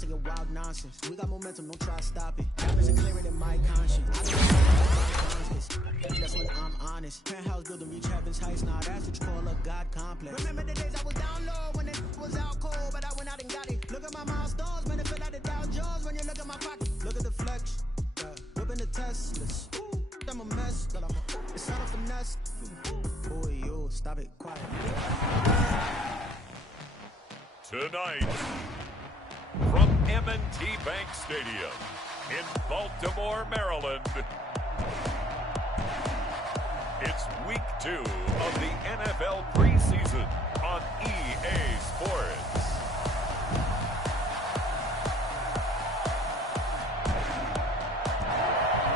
singing wild nonsense. We got momentum, don't try to stop it. Vision clearer than my conscience. That's when I'm honest. Penthouse building, reach heaven's heights. Now that's what you call a God complex. Remember the days I was down low when it was out cold, but I went out and got it. Look at my milestones, man, it feel like the Dow Jones when you look at my pocket. Look at the flex, whipping the Teslas. I'm a mess, it's not a finesse. Boy, yo, stop it, quiet. Tonight, from M&T Bank Stadium in Baltimore, Maryland, it's week 2 of the NFL preseason on EA Sports.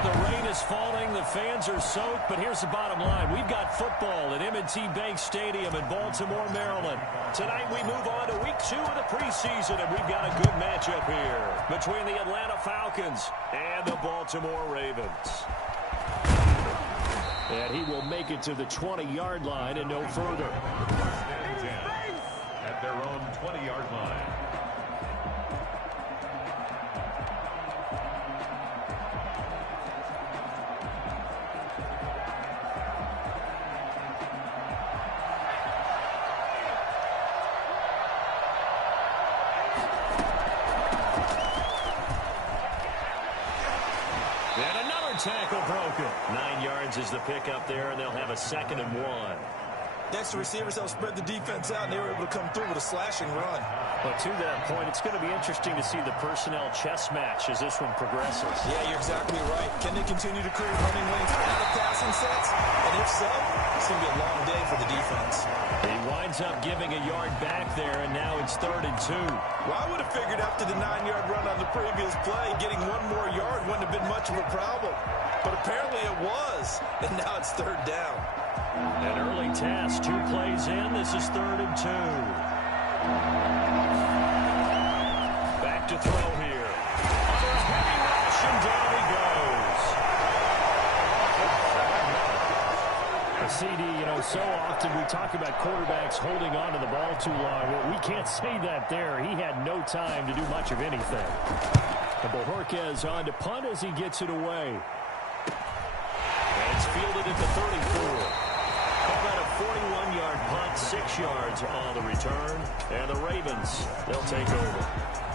The rain is falling, the fans are soaked, but here's the bottom line. We've got football at M&T Bank Stadium in Baltimore, Maryland. Tonight we move on to week 2 of the preseason, and we've got a good matchup here between the Atlanta Falcons and the Baltimore Ravens. And he will make it to the 20-yard line and no further. At their own 20-yard line. Tackle broken. 9 yards is the pickup there, and they'll have a 2nd and 1. Next, the receivers help spread the defense out, and they were able to come through with a slashing run. But to that point, it's going to be interesting to see the personnel chess match as this one progresses. Yeah, you're exactly right. Can they continue to create running lanes and the passing sets? And if so, it's going to be a long day for the defense. He winds up giving a yard back there, and now it's 3rd and 2. Well, I would have figured after the 9-yard run on the previous play, getting one more yard wouldn't have been much of a problem. But apparently it was, and now it's 3rd down. An early task, 2 plays in. This is 3rd and 2. Back to throw here. For a heavy rush, and down he goes. A CD, so often we talk about quarterbacks holding on to the ball too long. Well, we can't say that there. He had no time to do much of anything. And Bojorquez on to punt as he gets it away. And it's fielded at the 34. Call that a 41-yard punt, 6 yards on the return. And the Ravens, they'll take over.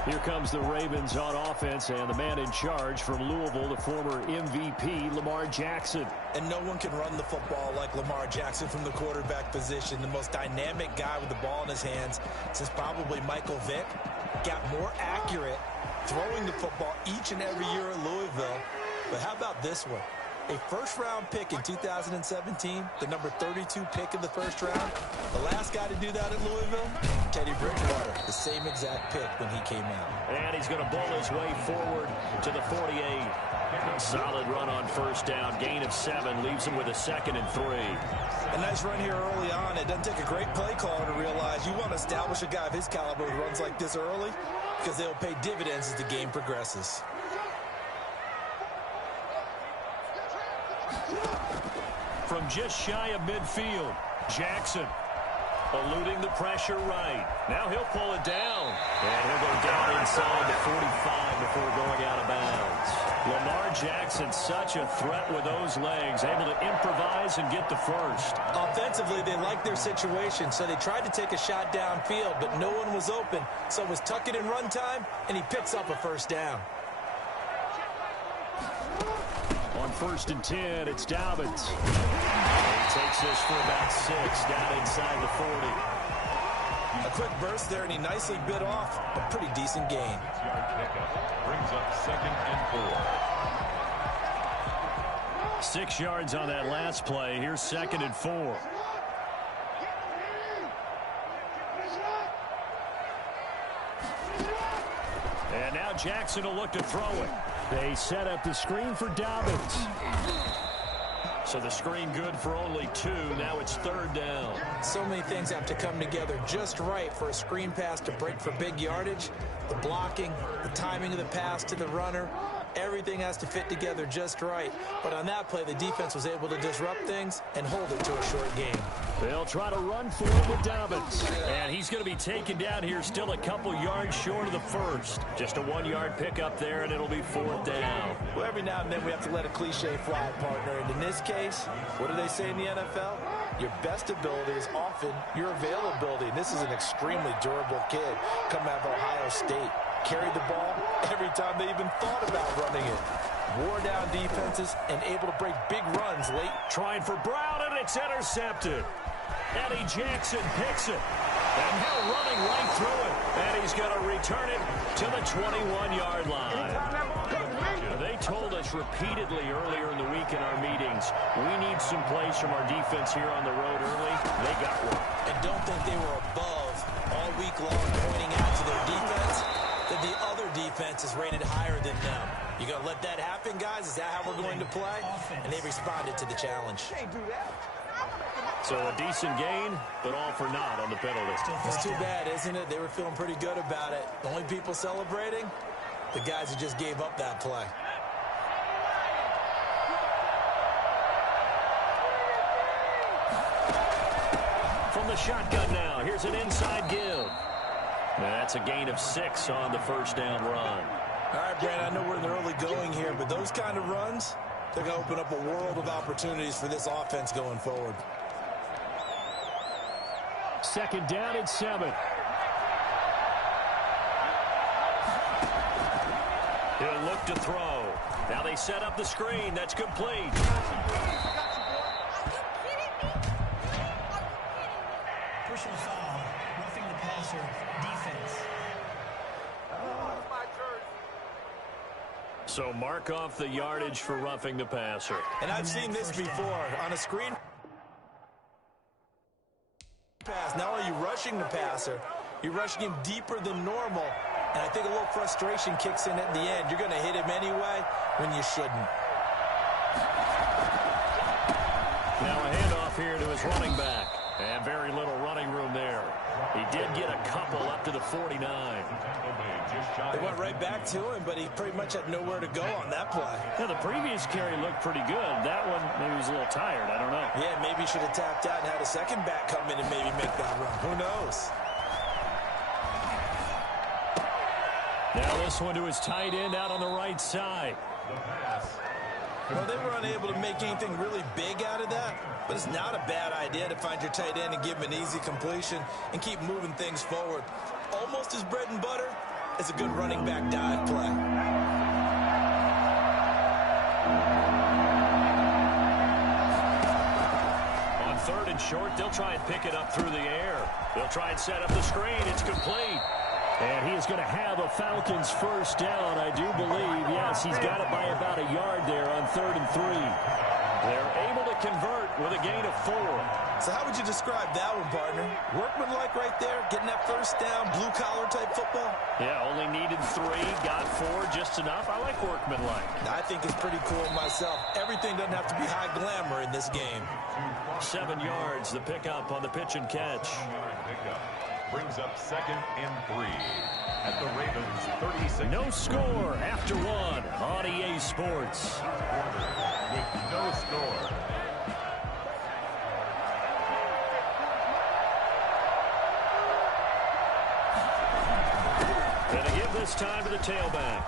Here comes the Ravens on offense, and the man in charge from Louisville, the former MVP, Lamar Jackson. And no one can run the football like Lamar Jackson from the quarterback position. The most dynamic guy with the ball in his hands since probably Michael Vick. Got more accurate throwing the football each and every year at Louisville. But how about this one? A first-round pick in 2017, the number 32 pick in the first round. The last guy to do that at Louisville, Teddy Bridgewater, the same exact pick when he came out. And he's going to bowl his way forward to the 48. A solid run on 1st down, gain of 7, leaves him with a 2nd and 3. A nice run here early on. It doesn't take a great play caller to realize you want to establish a guy of his caliber who runs like this early because they'll pay dividends as the game progresses. From just shy of midfield, Jackson eluding the pressure right. Now he'll pull it down. And he'll go down inside the 45 before going out of bounds. Lamar Jackson, such a threat with those legs, able to improvise and get the first. Offensively, they liked their situation, so they tried to take a shot downfield, but no one was open. So it was tuck it in run time, and he picks up a 1st down. On 1st and 10, it's Dobbins. He takes this for about 6 down inside the 40. A quick burst there, and he nicely bit off a pretty decent gain. Brings up 2nd and 4. 6 yards on that last play. Here's 2nd and 4. And now Jackson will look to throw it. They set up the screen for Dobbins. So the screen good for only 2. Now it's 3rd down. So many things have to come together just right for a screen pass to break for big yardage. The blocking, the timing of the pass to the runner, everything has to fit together just right. But on that play, the defense was able to disrupt things and hold it to a short game. They'll try to run for it with Dobbins. And he's going to be taken down here, still a couple yards short of the first. Just a 1-yard pickup there, and it'll be 4th down. Well, every now and then we have to let a cliche fly, partner. And in this case, what do they say in the NFL? Your best ability is often your availability. And this is an extremely durable kid coming out of Ohio State. Carried the ball every time they even thought about running it. Wore down defenses and able to break big runs late. Trying for Brown, and it's intercepted. Eddie Jackson picks it. And now running right through it. And he's going to return it to the 21-yard line. They told us repeatedly earlier in the week in our meetings, we need some plays from our defense here on the road early. They got one. And don't think they were above all week long pointing out to their defense that the other defense is rated higher than them. You going to let that happen, guys? Is that how we're going to play? And they responded to the challenge. So a decent gain, but all for naught on the penalty. It's too bad, isn't it? They were feeling pretty good about it. The only people celebrating, the guys who just gave up that play. From the shotgun now, here's an inside give. That's a gain of 6 on the first down run. All right, Brandon, I know we're in the early going here, but those kind of runs, they're going to open up a world of opportunities for this offense going forward. 2nd down and 7. He'll look to throw. Now they set up the screen. That's complete. Personal foul, roughing the passer, defense. So mark off the yardage for roughing the passer. And I've seen this before on a screen pass. Not only are you rushing the passer, you're rushing him deeper than normal. And I think a little frustration kicks in at the end. You're going to hit him anyway when you shouldn't. Now a handoff here to his running back. And very little running room there. He did get a couple up to the 49. They went right back to him, but he pretty much had nowhere to go on that play. Yeah, the previous carry looked pretty good. That one, maybe he was a little tired. I don't know. Yeah, maybe he should have tapped out and had a second back come in and maybe make that run. Who knows? Now this one to his tight end out on the right side. Well, they were unable to make anything really big out of that, but it's not a bad idea to find your tight end and give him an easy completion and keep moving things forward. Almost his bread and butter. It's a good running back dive play. On 3rd and short, they'll try and pick it up through the air. They'll try and set up the screen. It's complete. And he is going to have a Falcons first down, I do believe. Yes, he's got it by about a yard there on 3rd and 3. They're able to convert with a gain of 4. So how would you describe that one, partner? Workmanlike right there, getting that first down, blue-collar type football? Yeah, only needed 3, got 4, just enough. I like workmanlike. I think it's pretty cool myself. Everything doesn't have to be high glamour in this game. 7 yards, the pickup on the pitch and catch. Brings up 2nd and 3 at the Ravens 36. No score after 1 on EA Sports. With no score. And they give this time to the tailback.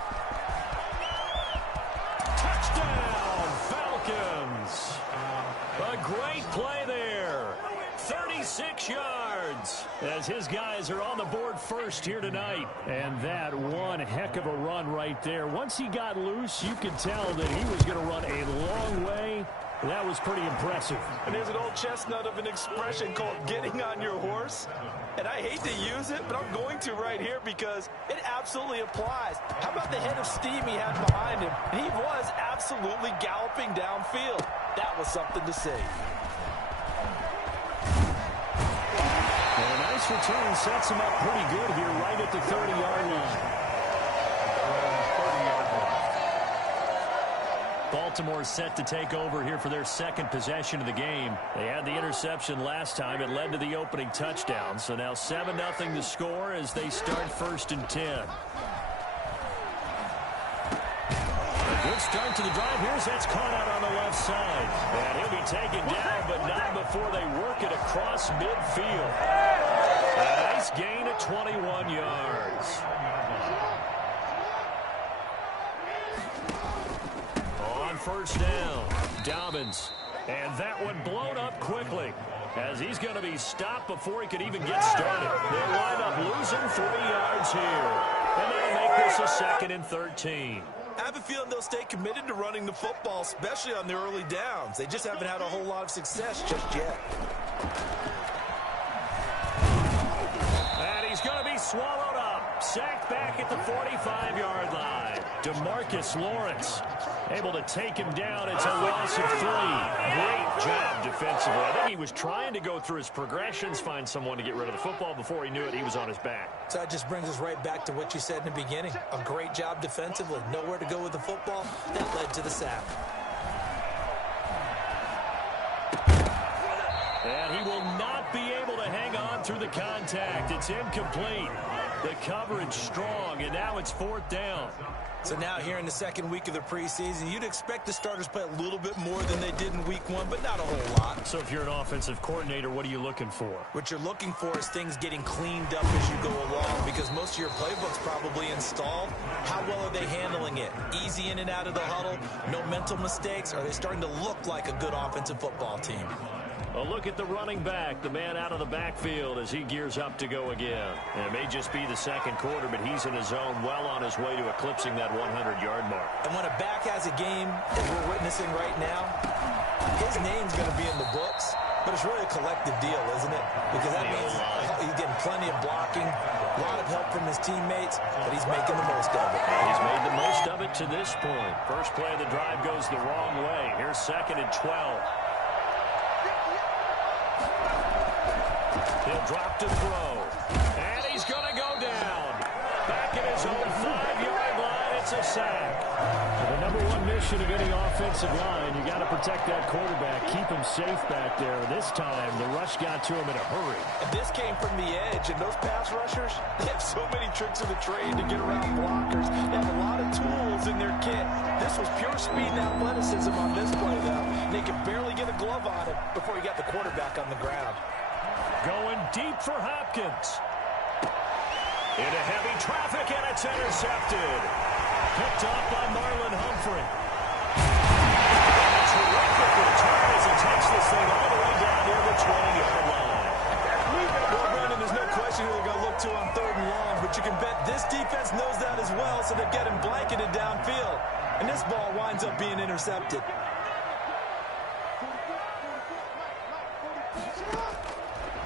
Touchdown, Falcons. A great play there. 36 yards as his guys are on the board first here tonight. And that one heck of a run right there. Once he got loose, you could tell that he was going to run a long way. That was pretty impressive. And there's an old chestnut of an expression called getting on your horse. And I hate to use it, but I'm going to right here because it absolutely applies. How about the head of steam he had behind him? And he was absolutely galloping downfield. That was something to see. And a nice return sets him up pretty good here right at the 30-yard line. Baltimore set to take over here for their second possession of the game. They had the interception last time. It led to the opening touchdown. So now 7-0 to score as they start 1st and 10. A good start to the drive. Here's that's caught out on the left left side. And he'll be taken down, but not before they work it across midfield. A nice gain at 21 yards. On first down, Dobbins. And that one blown up quickly, as he's going to be stopped before he could even get started. They'll wind up losing 3 yards here. And that'll make this a 2nd and 13. I have a feeling they'll stay committed to running the football, especially on the early downs. They just haven't had a whole lot of success just yet. And he's going to be swallowed up. Sacked back at the 45-yard line. DeMarcus Lawrence able to take him down. It's a loss of 3. Great job defensively. I think he was trying to go through his progressions, find someone to get rid of the football. Before he knew it, he was on his back. So that just brings us right back to what you said in the beginning. A great job defensively. Nowhere to go with the football. That led to the sack. And he will not be able to hang on through the contact. It's incomplete. The coverage strong, and now it's 4th down. So now here in the 2nd week of the preseason, you'd expect the starters play a little bit more than they did in week 1, but not a whole lot. So if you're an offensive coordinator, what are you looking for? What you're looking for is things getting cleaned up as you go along, because most of your playbook's probably installed. How well are they handling it? Easy in and out of the huddle, no mental mistakes? Are they starting to look like a good offensive football team? A look at the running back, the man out of the backfield as he gears up to go again. And it may just be the 2nd quarter, but he's in his zone, well on his way to eclipsing that 100-yard mark. And when a back has a game, as we're witnessing right now, his name's going to be in the books, but it's really a collective deal, isn't it? Because that means he's getting plenty of blocking, a lot of help from his teammates, but he's making the most of it. He's made the most of it to this point. First play of the drive goes the wrong way. Here's 2nd and 12. He'll drop to throw. And he's going to go down. Back at his own 5-yard line, it's a sack. The number 1 mission of any offensive line, you got to protect that quarterback, keep him safe back there. This time, the rush got to him in a hurry. And this came from the edge, and those pass rushers, they have so many tricks of the trade to get around blockers. They have a lot of tools in their kit. This was pure speed and athleticism on this play, though. They could barely get a glove on it before he got the quarterback on the ground. Going deep for Hopkins. Into heavy traffic, and it's intercepted. Picked off by Marlon Humphrey. Terrific return as he takes this thing all the way down near the 20-yard line. Well, Brendan, there's no question who they're going to look to on 3rd and long, but you can bet this defense knows that as well, so they've got him blanketed downfield. And this ball winds up being intercepted.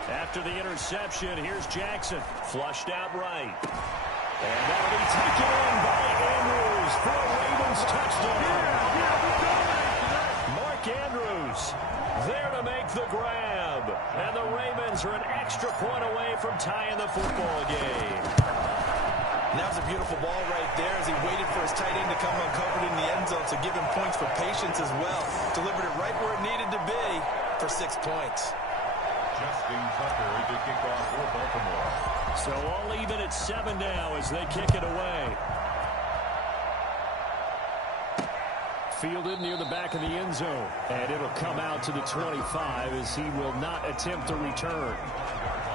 After the interception, here's Jackson. Flushed out right. And that'll be taken in by Andrews for a Ravens touchdown. Mark Andrews there to make the grab. And the Ravens are an extra point away from tying the football game. And that was a beautiful ball right there as he waited for his tight end to come uncovered in the end zone, so give him points for patience as well. Delivered it right where it needed to be for 6 points. Justin Tucker to kick off for Baltimore. So all even at 7 now as they kick it away. Fielded near the back of the end zone. And it'll come out to the 25 as he will not attempt to return.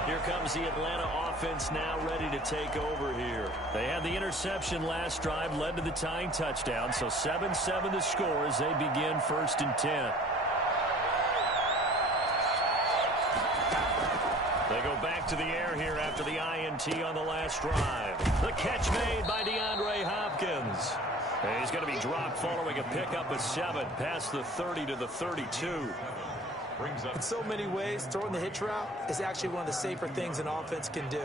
Here comes the Atlanta offense now ready to take over here. They had the interception last drive, led to the tying touchdown. So 7-7 the score as they begin 1st and 10. They go back to the air here after the INT on the last drive. The catch made by DeAndre Hopkins. And he's going to be dropped following a pickup of 7 past the 30 to the 32. In so many ways, throwing the hitch route is actually one of the safer things an offense can do.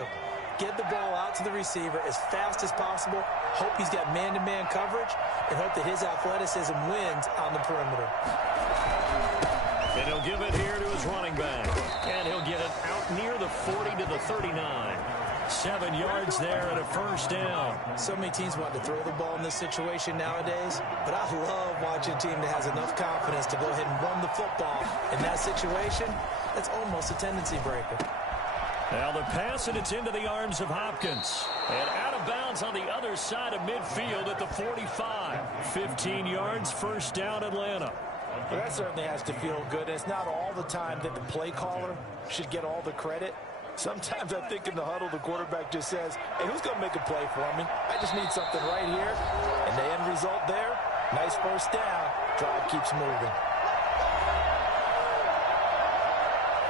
Get the ball out to the receiver as fast as possible, hope he's got man-to-man coverage, and hope that his athleticism wins on the perimeter. And he'll give it here to his running back. And he'll get it out near the 40 to the 39. 7 yards there and a 1st down. So many teams want to throw the ball in this situation nowadays, but I love watching a team that has enough confidence to go ahead and run the football. In that situation, that's almost a tendency breaker. Now the pass, and it's into the arms of Hopkins. And out of bounds on the other side of midfield at the 45. 15 yards, 1st down Atlanta. Well, that certainly has to feel good. It's not all the time that the play caller should get all the credit. Sometimes I think in the huddle, the quarterback just says, hey, who's going to make a play for me? I just need something right here. And the end result there, nice first down. Drive keeps moving.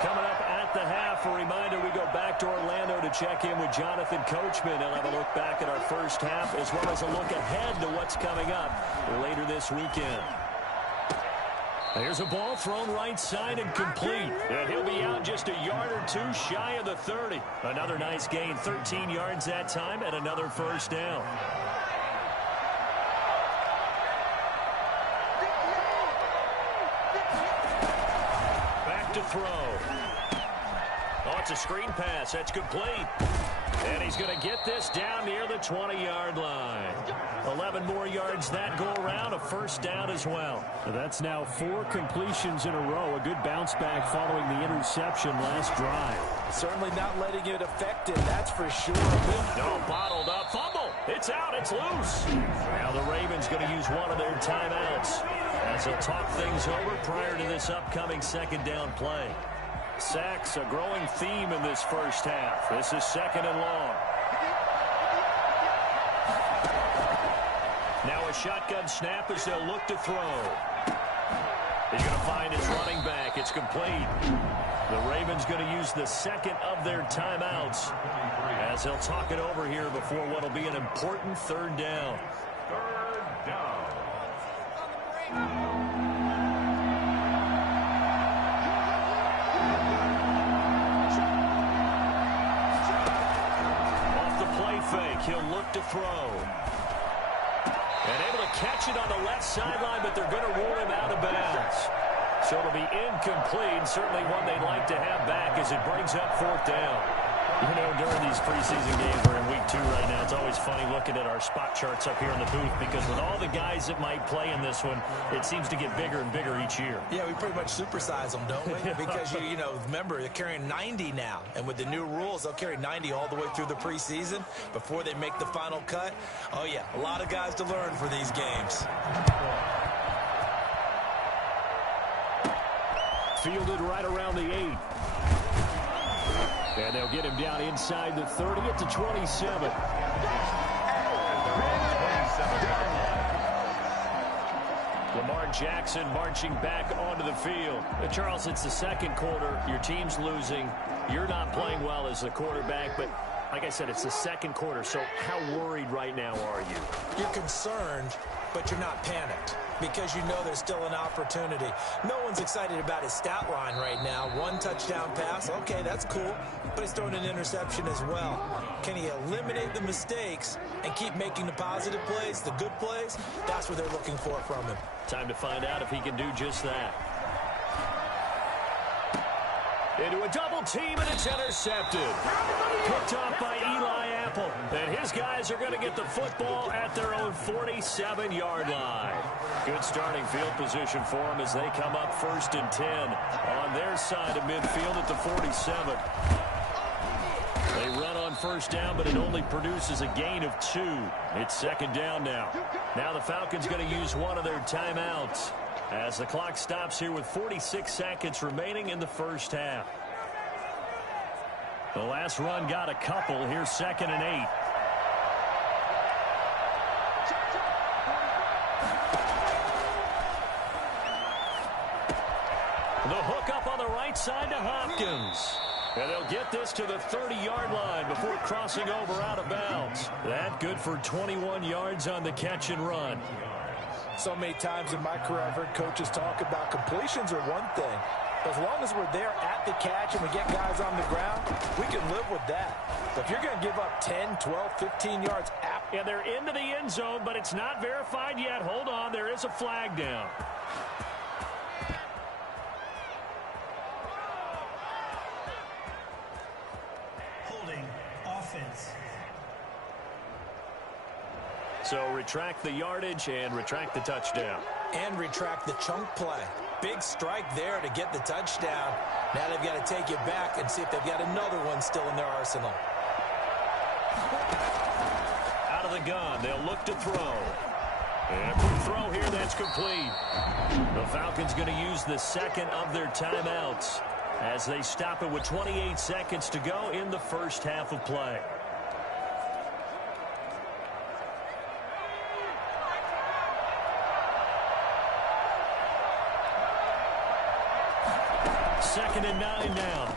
Coming up at the half, a reminder, we go back to Orlando to check in with Jonathan Coachman. He'll have a look back at our first half as well as a look ahead to what's coming up later this weekend. There's a ball thrown right side and complete. And he'll be out just a yard or two shy of the 30. Another nice gain, 13 yards that time, and another first down. Back to throw. Oh, it's a screen pass. That's complete. And he's going to get this down near the 20-yard line. 11 more yards that go around, a first down as well. That's now 4 completions in a row. A good bounce back following the interception last drive. Certainly not letting it affect it, that's for sure. No, bottled up. Fumble. It's out. It's loose. Now the Ravens going to use one of their timeouts as they'll talk things over prior to this upcoming second down play. Sacks, a growing theme in this first half. This is second and long. Now a shotgun snap as they'll look to throw. He's going to find his running back. It's complete. The Ravens going to use the second of their timeouts as they'll talk it over here before what will be an important third down. Third down. Fake. He'll look to throw. And able to catch it on the left sideline, but they're going to rule him out of bounds. So it'll be incomplete. Certainly one they'd like to have back as it brings up fourth down. You know, during these preseason games, we're in week 2 right now. It's always funny looking at our spot charts up here in the booth because with all the guys that might play in this one, it seems to get bigger and bigger each year. Yeah, we pretty much supersize them, don't we? Because, you know, remember, they're carrying 90 now. And with the new rules, they'll carry 90 all the way through the preseason before they make the final cut. Oh, yeah, a lot of guys to learn for these games. Fielded right around the 8. And they'll get him down inside the 30 at the 27. Lamar Jackson marching back onto the field. Charles, it's the second quarter. Your team's losing. You're not playing well as the quarterback, but like I said, it's the second quarter. So how worried right now are you? You're concerned, but you're not panicked because you know there's still an opportunity. No one's excited about his stat line right now. 1 touchdown pass, okay, that's cool, but he's throwing an interception as well. Can he eliminate the mistakes and keep making the positive plays, the good plays? That's what they're looking for from him. Time to find out if he can do just that. Into a double team, and it's intercepted. Picked off by Eli Apple. And his guys are going to get the football at their own 47-yard line. Good starting field position for them as they come up 1st and 10 on their side of midfield at the 47. They run on first down, but it only produces a gain of 2. It's second down now. Now the Falcons going to use one of their timeouts as the clock stops here with 46 seconds remaining in the first half. The last run got a couple. Here's 2nd and 8. The hook up on the right side to Hopkins. And they'll get this to the 30-yard line before crossing over out of bounds. That good for 21 yards on the catch and run. So many times in my career, I've heard coaches talk about completions are one thing. As long as we're there at the catch and we get guys on the ground, we can live with that. But if you're going to give up 10, 12, 15 yards after... Yeah, they're into the end zone, but it's not verified yet. Hold on, there is a flag down. Holding offense. So retract the yardage and retract the touchdown. And retract the chunk play. Big strike there to get the touchdown. Now they've got to take it back and see if they've got another one still in their arsenal. Out of the gun, they'll look to throw. And for the throw here, that's complete. The Falcons going to use the second of their timeouts as they stop it with 28 seconds to go in the first half of play. Second and 9 now.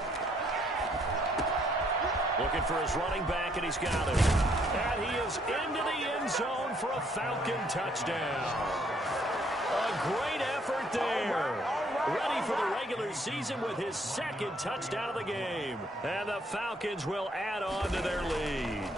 Looking for his running back, and he's got it. And he is into the end zone for a Falcon touchdown. A great effort there. Ready for the regular season with his second touchdown of the game. And the Falcons will add on to their lead.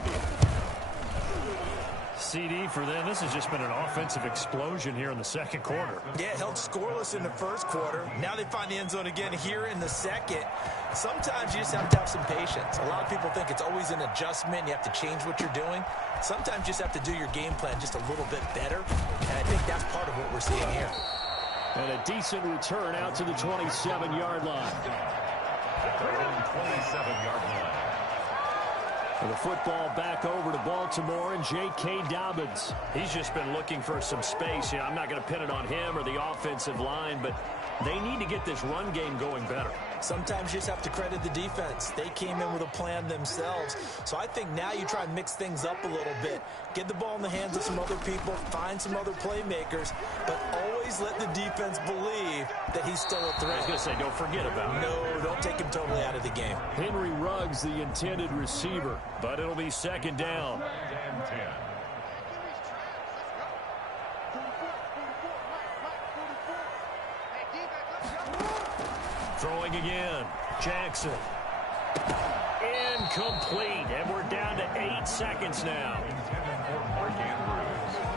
CD for them, this has just been an offensive explosion here in the second quarter. Yeah, held scoreless in the first quarter. Now they find the end zone again here in the second. Sometimes you just have to have some patience. A lot of people think it's always an adjustment. You have to change what you're doing. Sometimes you just have to do your game plan just a little bit better. And I think that's part of what we're seeing here. And a decent return out to the 27-yard line. Third and 27-yard line. The football back over to Baltimore and J.K. Dobbins. He's just been looking for some space. I'm not going to pin it on him or the offensive line, but they need to get this run game going better. Sometimes you just have to credit the defense. They came in with a plan themselves. So I think now you try and mix things up a little bit. Get the ball in the hands of some other people, find some other playmakers, but always let the defense believe that he's still a threat. I was going to say, don't forget about it. No, don't take him totally out of the game. Henry Ruggs, the intended receiver. But it'll be second down. And 10. Throwing again. Jackson. Incomplete. And we're down to 8 seconds now.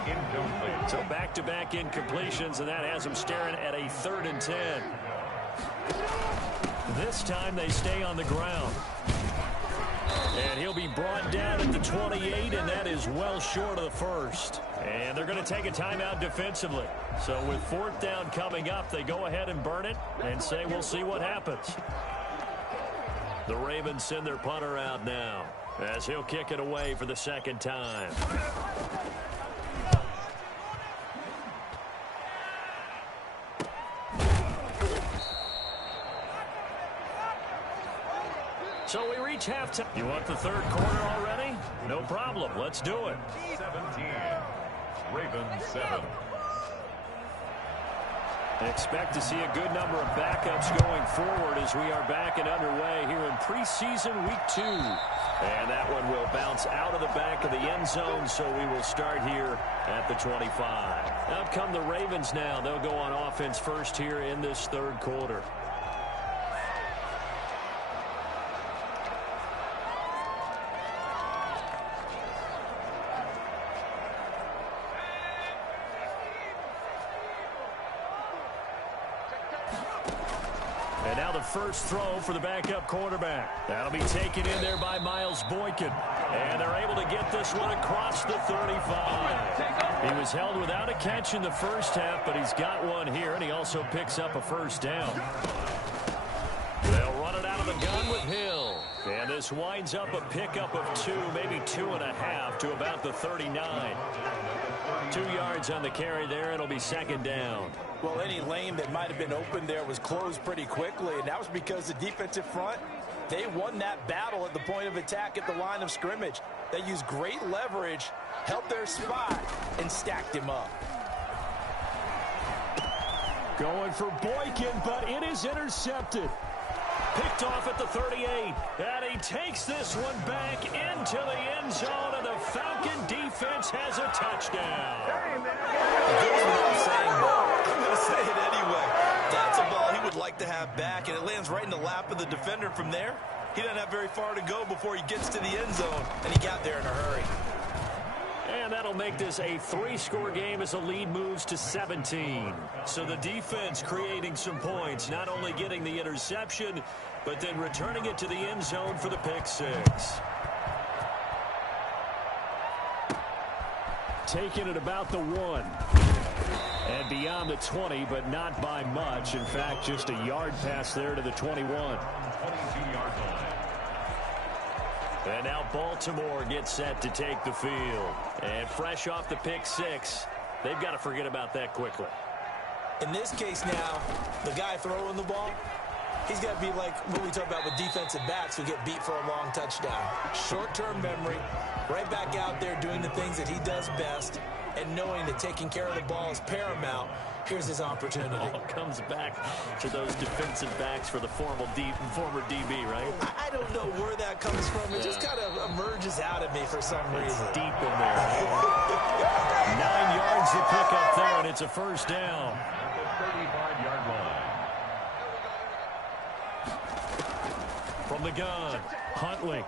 Incomplete. So back-to-back incompletions, and that has them staring at a 3rd and 10. This time they stay on the ground. And he'll be brought down at the 28, and that is well short of the first. And they're going to take a timeout defensively. So with 4th down coming up, they go ahead and burn it and say we'll see what happens. The Ravens send their punter out now as he'll kick it away for the second time. So we reach halftime. You want the third quarter already? No problem. Let's do it. 17. Ravens 7. Expect to see a good number of backups going forward as we are back and underway here in preseason week 2. And that one will bounce out of the back of the end zone, so we will start here at the 25. Up come the Ravens now. They'll go on offense first here in this third quarter. And now the first throw for the backup quarterback. That'll be taken in there by Miles Boykin. And they're able to get this one across the 35. He was held without a catch in the first half, but he's got one here, and he also picks up a first down. They'll run it out of the gun with Hill. And this winds up a pickup of 2, maybe 2.5 to about the 39. 2 yards on the carry there. It'll be second down. Well, any lane that might have been open there was closed pretty quickly, and that was because the defensive front, they won that battle at the point of attack at the line of scrimmage. They used great leverage, held their spot, and stacked him up. Going for Boykin, but it is intercepted. Picked off at the 38, and he takes this one back into the end zone, and the Falcon defense has a touchdown. It goes without saying, but I'm going to say it anyway. That's a ball he would like to have back, and it lands right in the lap of the defender. From there, he doesn't have very far to go before he gets to the end zone, and he got there in a hurry. And that'll make this a 3-score game as the lead moves to 17. So the defense creating some points, not only getting the interception, but then returning it to the end zone for the pick 6. Taking it about the 1. And beyond the 20, but not by much. In fact, just a yard pass there to the 21. 22-yard line. And now Baltimore gets set to take the field. And fresh off the pick 6, They've got to forget about that quickly. In this case now, the guy throwing the ball, he's got to be like what we talk about with defensive backs who get beat for a long touchdown. Short-term memory, right back out there doing the things that he does best, and knowing that taking care of the ball is paramount. Here's his opportunity. It all comes back to those defensive backs for the former DB, right? I don't know where that comes from. It just kind of emerges out of me for some reason. It's deep in there. 9 yards to pick up there, and it's a first down. 35-yard line. From the gun, Huntley.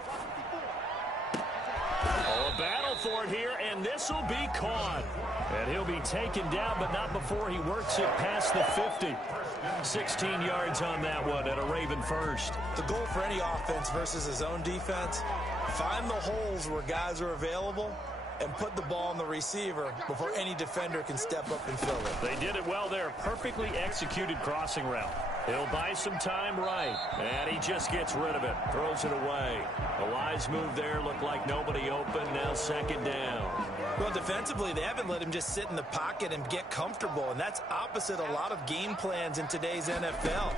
Oh, a battle for it here, and this will be caught. And he'll be taken down, but not before he works it past the 50. 16 yards on that one, and a Raven first. The goal for any offense versus his own defense, find the holes where guys are available and put the ball on the receiver before any defender can step up and fill it. They did it well there. Perfectly executed crossing route. He'll buy some time right, and he just gets rid of it. Throws it away. A wise move there. Looked like nobody open. Now second down. Well, defensively, they haven't let him just sit in the pocket and get comfortable, and that's opposite a lot of game plans in today's NFL.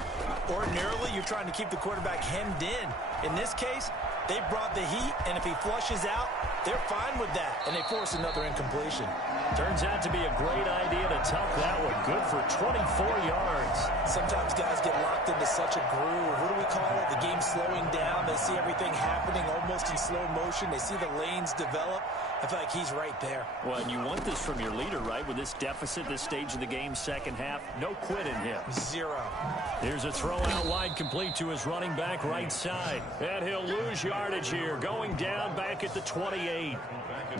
Ordinarily, you're trying to keep the quarterback hemmed in. In this case, they brought the heat, and if he flushes out, they're fine with that, and they force another incompletion. Turns out to be a great idea to tuck that one. Good for 24 yards. Sometimes guys get locked into such a groove. What do we call it? The game slowing down. They see everything happening almost in slow motion. They see the lanes develop. I feel like he's right there. Well, and you want this from your leader, right? With this deficit, this stage of the game, second half, no quit in him. Zero. Here's a throw out wide, complete to his running back right side. And he'll lose yardage here, going down back at the 28.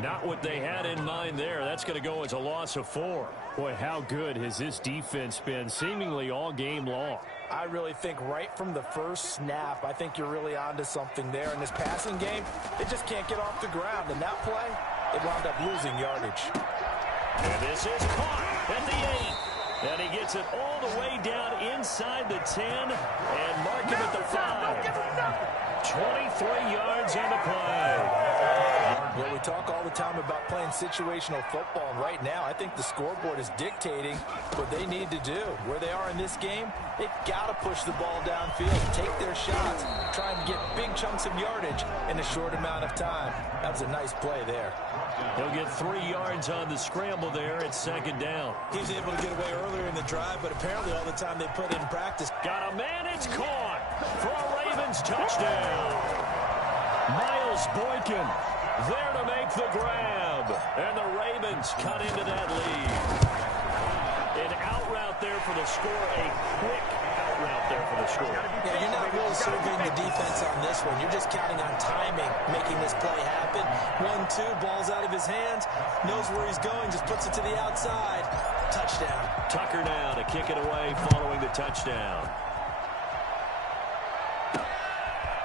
Not what they had in mind there. That's going to go as a loss of 4. Boy, how good has this defense been seemingly all game long? I really think right from the first snap, I think you're really onto something there. In this passing game, they just can't get off the ground. And that play, they wound up losing yardage. And this is caught at the 8. And he gets it all the way down inside the 10 and mark him at the 5. 23 yards on the play. Well, we talk all the time about playing situational football, and right now I think the scoreboard is dictating what they need to do. Where they are in this game, they've got to push the ball downfield, take their shots, try and get big chunks of yardage in a short amount of time. That was a nice play there. He'll get 3 yards on the scramble there at second down. He was able to get away earlier in the drive, but apparently all the time they put in practice. Got a man, it's caught for a Ravens touchdown. Miles Boykin there to make the grab, and the Ravens cut into that lead. An out route there for the score, a quick out route there for the score. Yeah, you're not really serving the defense on this one. You're just counting on timing, making this play happen. 1-2, ball's out of his hands, knows where he's going, just puts it to the outside. Touchdown. Tucker now to kick it away following the touchdown.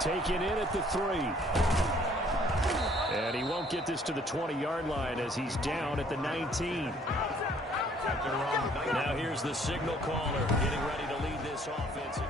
Taken in at the 3. And he won't get this to the 20-yard line as he's down at the 19. Now here's the signal caller getting ready to lead this offense again.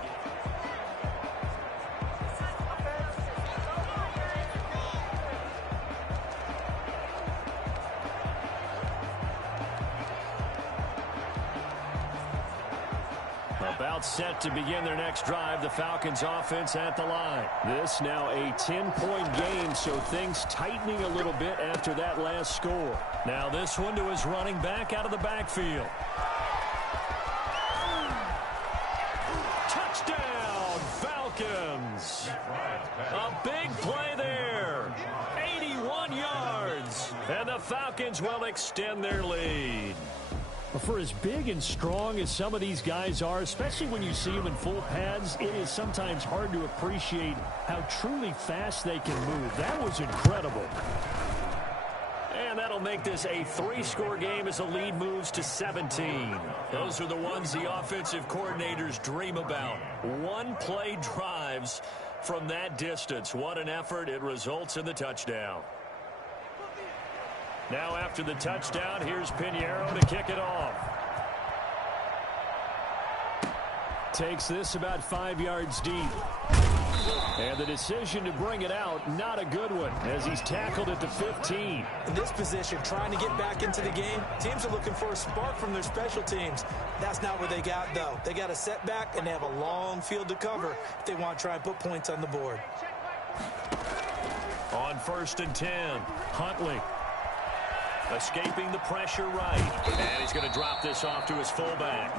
About set to begin their next drive. The Falcons offense at the line. This now a 10-point game, so things tightening a little bit after that last score. Now this one to his running back out of the backfield. Touchdown, Falcons. A big play there. 81 yards. And the Falcons will extend their lead. For as big and strong as some of these guys are, especially when you see them in full pads, it is sometimes hard to appreciate how truly fast they can move. That was incredible. And that'll make this a 3-score game as the lead moves to 17. Those are the ones the offensive coordinators dream about. One-play drives from that distance. What an effort. It results in the touchdown. Now after the touchdown, here's Pinheiro to kick it off. Takes this about 5 yards deep. And the decision to bring it out, not a good one, as he's tackled at the 15. In this position, trying to get back into the game, teams are looking for a spark from their special teams. That's not what they got, though. They got a setback, and they have a long field to cover if they want to try and put points on the board. On 1st and 10, Huntley. Escaping the pressure right. And he's going to drop this off to his fullback.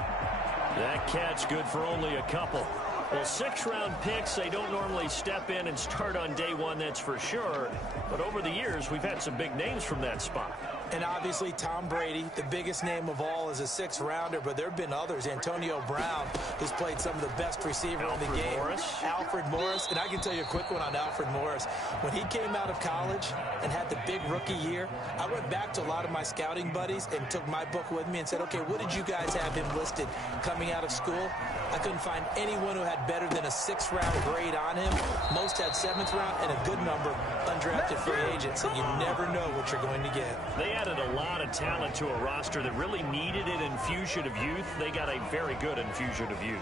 That catch good for only a couple. Well, 6th-round picks, they don't normally step in and start on day one, that's for sure. But over the years, we've had some big names from that spot. And obviously, Tom Brady, the biggest name of all, is a 6th-rounder, but there have been others. Antonio Brown, who's played some of the best receiver in the game. Alfred Morris. And I can tell you a quick one on Alfred Morris. When he came out of college and had the big rookie year, I went back to a lot of my scouting buddies and took my book with me and said, okay, what did you guys have him listed coming out of school? I couldn't find anyone who had better than a 6th-round grade on him. Most had 7th round and a good number undrafted free agents, so you never know what you're going to get. They added a lot of talent to a roster that really needed an infusion of youth. They got a very good infusion of youth.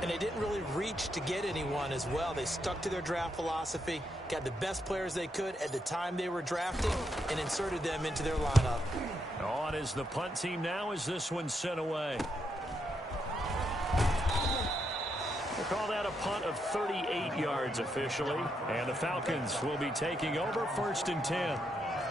And they didn't really reach to get anyone as well. They stuck to their draft philosophy, got the best players they could at the time they were drafting, and inserted them into their lineup. On is the punt team now as this one's sent away. We'll call that a punt of 38 yards officially. And the Falcons will be taking over 1st and 10.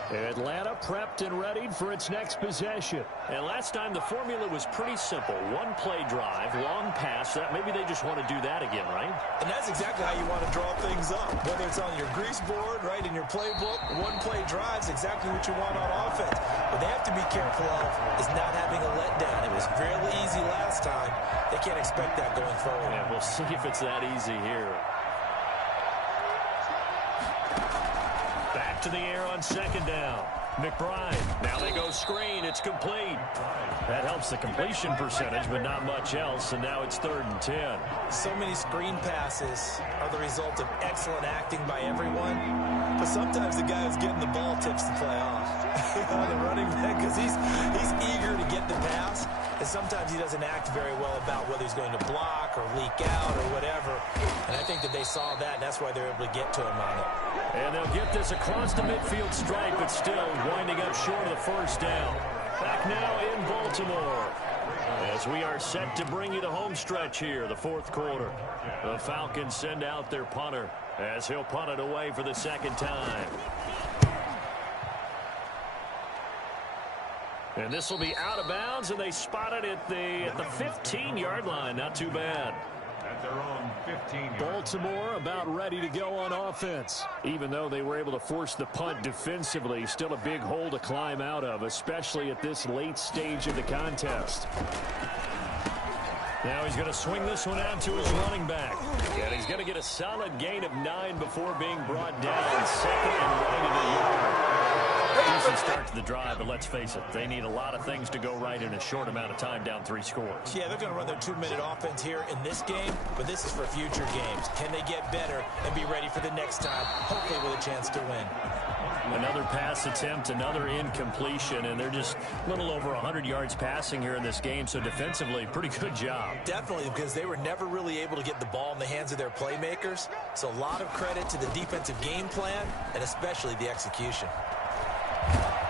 Atlanta prepped and readied for its next possession. And last time the formula was pretty simple. One play drive, long pass. Maybe they just want to do that again, right? And that's exactly how you want to draw things up. Whether it's on your grease board, right, in your playbook, one play drive is exactly what you want on offense. What they have to be careful of is not having a letdown. It was fairly easy last time. They can't expect that going forward. Yeah, we'll see if it's that easy here. Back to the air on 2nd down. McBride. Now they go screen. It's complete. That helps the completion percentage, but not much else. And now it's 3rd and 10. So many screen passes are the result of excellent acting by everyone. But sometimes the guy who's getting the ball tips the play off. The running back, because he's eager to get the pass. And sometimes he doesn't act very well about whether he's going to block or leak out or whatever. And I think that they saw that, and that's why they're able to get to him on it. And they'll get this across the midfield stripe, but still winding up short of the 1st down. Back now in Baltimore as we are set to bring you the home stretch here, the 4th quarter. The Falcons send out their punter as he'll punt it away for the 2nd time. And this will be out of bounds, and they spot it at the 15-yard line. Not too bad. At their own 15. Baltimore about ready to go on offense. Even though they were able to force the punt defensively, still a big hole to climb out of, especially at this late stage of the contest. Now he's going to swing this one out to his running back. And he's going to get a solid gain of 9 before being brought down. 2nd and right in the yard. Decent start to the drive, but let's face it, they need a lot of things to go right in a short amount of time, down 3 scores. Yeah, they're going to run their 2-minute offense here in this game, but this is for future games. Can they get better and be ready for the next time, hopefully with a chance to win? Another pass attempt, another incompletion, and they're just a little over 100 yards passing here in this game, so defensively, pretty good job. Definitely, because they were never really able to get the ball in the hands of their playmakers, so a lot of credit to the defensive game plan and especially the execution.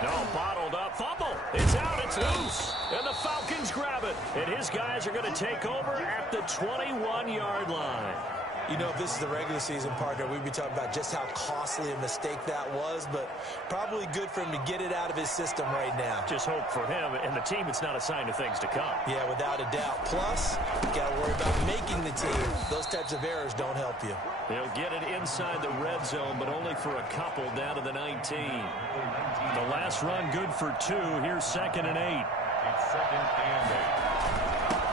No, bottled up. Fumble. It's out. It's loose. And the Falcons grab it. And his guys are going to take over at the 21-yard line. You know, if this is the regular season, partner, we'd be talking about just how costly a mistake that was, but probably good for him to get it out of his system right now. Just hope for him and the team it's not a sign of things to come. Yeah, without a doubt. Plus, you got to worry about making the team. Those types of errors don't help you. They'll get it inside the red zone, but only for a couple down to the 19. The last run good for 2. Here's 2nd and 8. It's 2nd and 8.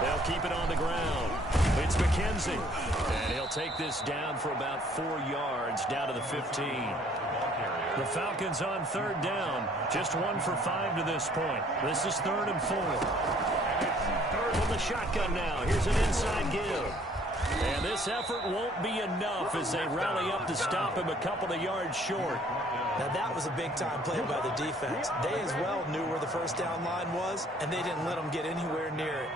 They'll keep it on the ground. It's McKenzie. And he'll take this down for about 4 yards down to the 15. The Falcons on 3rd down. Just 1 for 5 to this point. This is 3rd and 4. From the shotgun now. Here's an inside give. And this effort won't be enough as they rally up to stop him a couple of yards short. Now that was a big-time play by the defense. They as well knew where the 1st down line was, and they didn't let them get anywhere near it.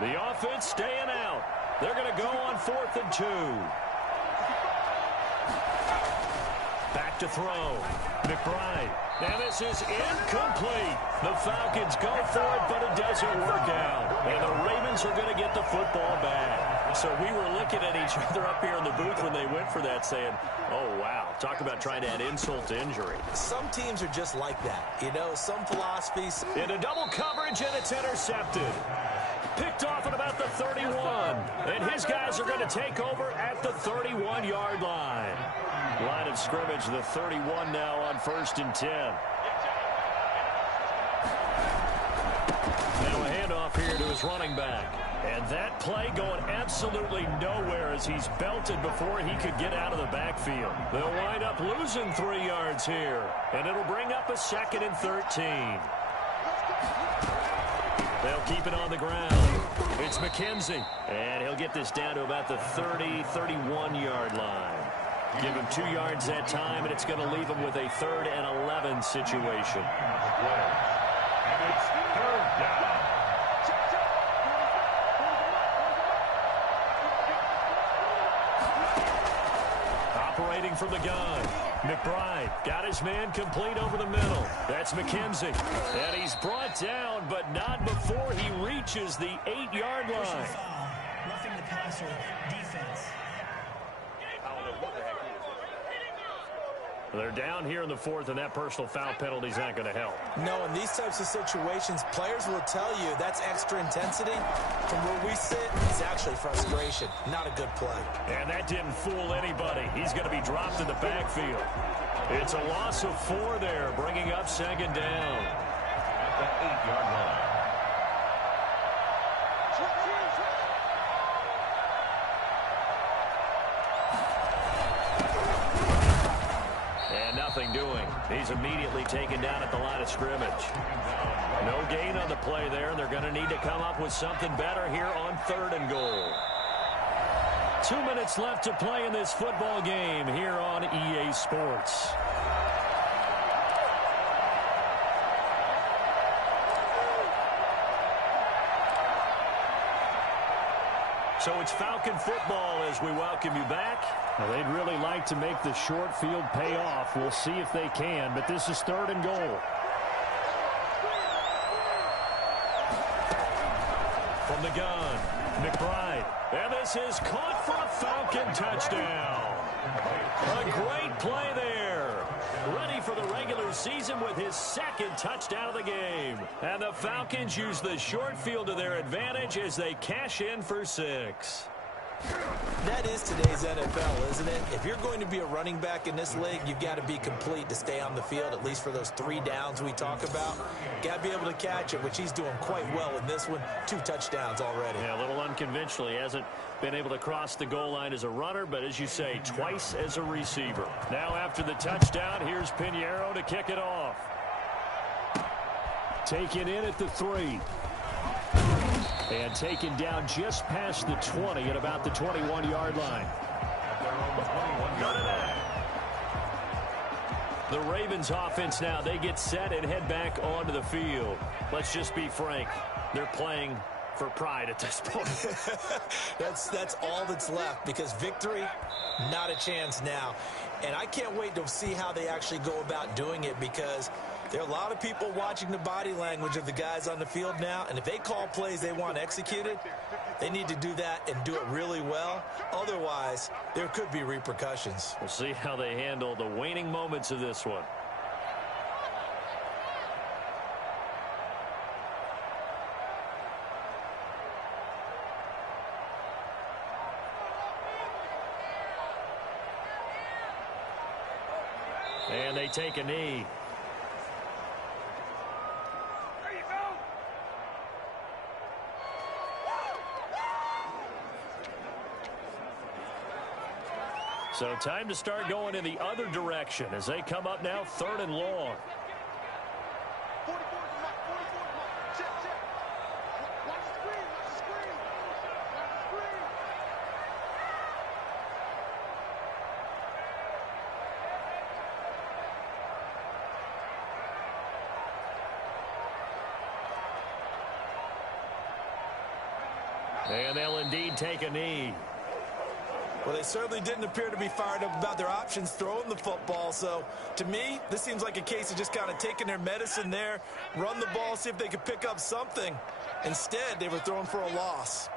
The offense staying out. They're going to go on 4th and 2. Back to throw. McBride. And this is incomplete. The Falcons go for it, but it doesn't work out. And the Ravens are going to get the football back. So we were looking at each other up here in the booth when they went for that, saying, oh, wow. Talk about trying to add insult to injury. Some teams are just like that. You know, some philosophies. Into double coverage, and it's intercepted. Picked off at about the 31. And his guys are going to take over at the 31-yard line. Line of scrimmage, the 31 now on 1st and 10. Now a handoff here to his running back. And that play going absolutely nowhere as he's belted before he could get out of the backfield. They'll wind up losing 3 yards here. And it'll bring up a 2nd and 13. They'll keep it on the ground. It's McKenzie. And he'll get this down to about the 30, 31-yard line. Give him 2 yards that time, and it's going to leave him with a 3rd and 11 situation. And it's 3rd down. Operating from the gun. McBride got his man complete over the middle. That's McKenzie. And he's brought down, but not before he reaches the 8-yard line. Roughing the passer, defense. They're down here in the 4th, and that personal foul penalty is not going to help. No, in these types of situations, players will tell you that's extra intensity. From where we sit, it's actually frustration. Not a good play. And that didn't fool anybody. He's going to be dropped in the backfield. It's a loss of 4 there, bringing up 2nd down. At the 8-yard line. Nothing doing. He's immediately taken down at the line of scrimmage. No gain on the play there, and they're going to need to come up with something better here on 3rd and goal. 2 minutes left to play in this football game here on EA Sports. So it's Falcon football as we welcome you back. Well, they'd really like to make the short field pay off. We'll see if they can, but this is 3rd and goal. From the gun, McBride. And this is caught for a Falcon touchdown. A great play there. Ready for the regular season with his 2nd touchdown of the game. And the Falcons use the short field to their advantage as they cash in for 6. That is today's NFL, isn't it? If you're going to be a running back in this league, you've got to be complete to stay on the field, at least for those 3 downs we talk about. Got to be able to catch it, which he's doing quite well in this one. 2 touchdowns already. Yeah, a little unconventional. He hasn't been able to cross the goal line as a runner, but as you say, twice as a receiver. Now after the touchdown, here's Pinheiro to kick it off. Taken in at the 3. And taken down just past the 20 at about the 21-yard line. The Ravens offense now, they get set and head back onto the field. Let's just be frank. They're playing for pride at this point. That's all that's left, because victory, not a chance now. And I can't wait to see how they actually go about doing it, because there are a lot of people watching the body language of the guys on the field now, and if they call plays they want executed, they need to do that and do it really well. Otherwise, there could be repercussions. We'll see how they handle the waning moments of this one. And they take a knee. So time to start going in the other direction as they come up now 3rd and long. And they'll indeed take a knee. Well, they certainly didn't appear to be fired up about their options throwing the football. So, to me, this seems like a case of just kind of taking their medicine there, run the ball, see if they could pick up something. Instead, they were throwing for a loss.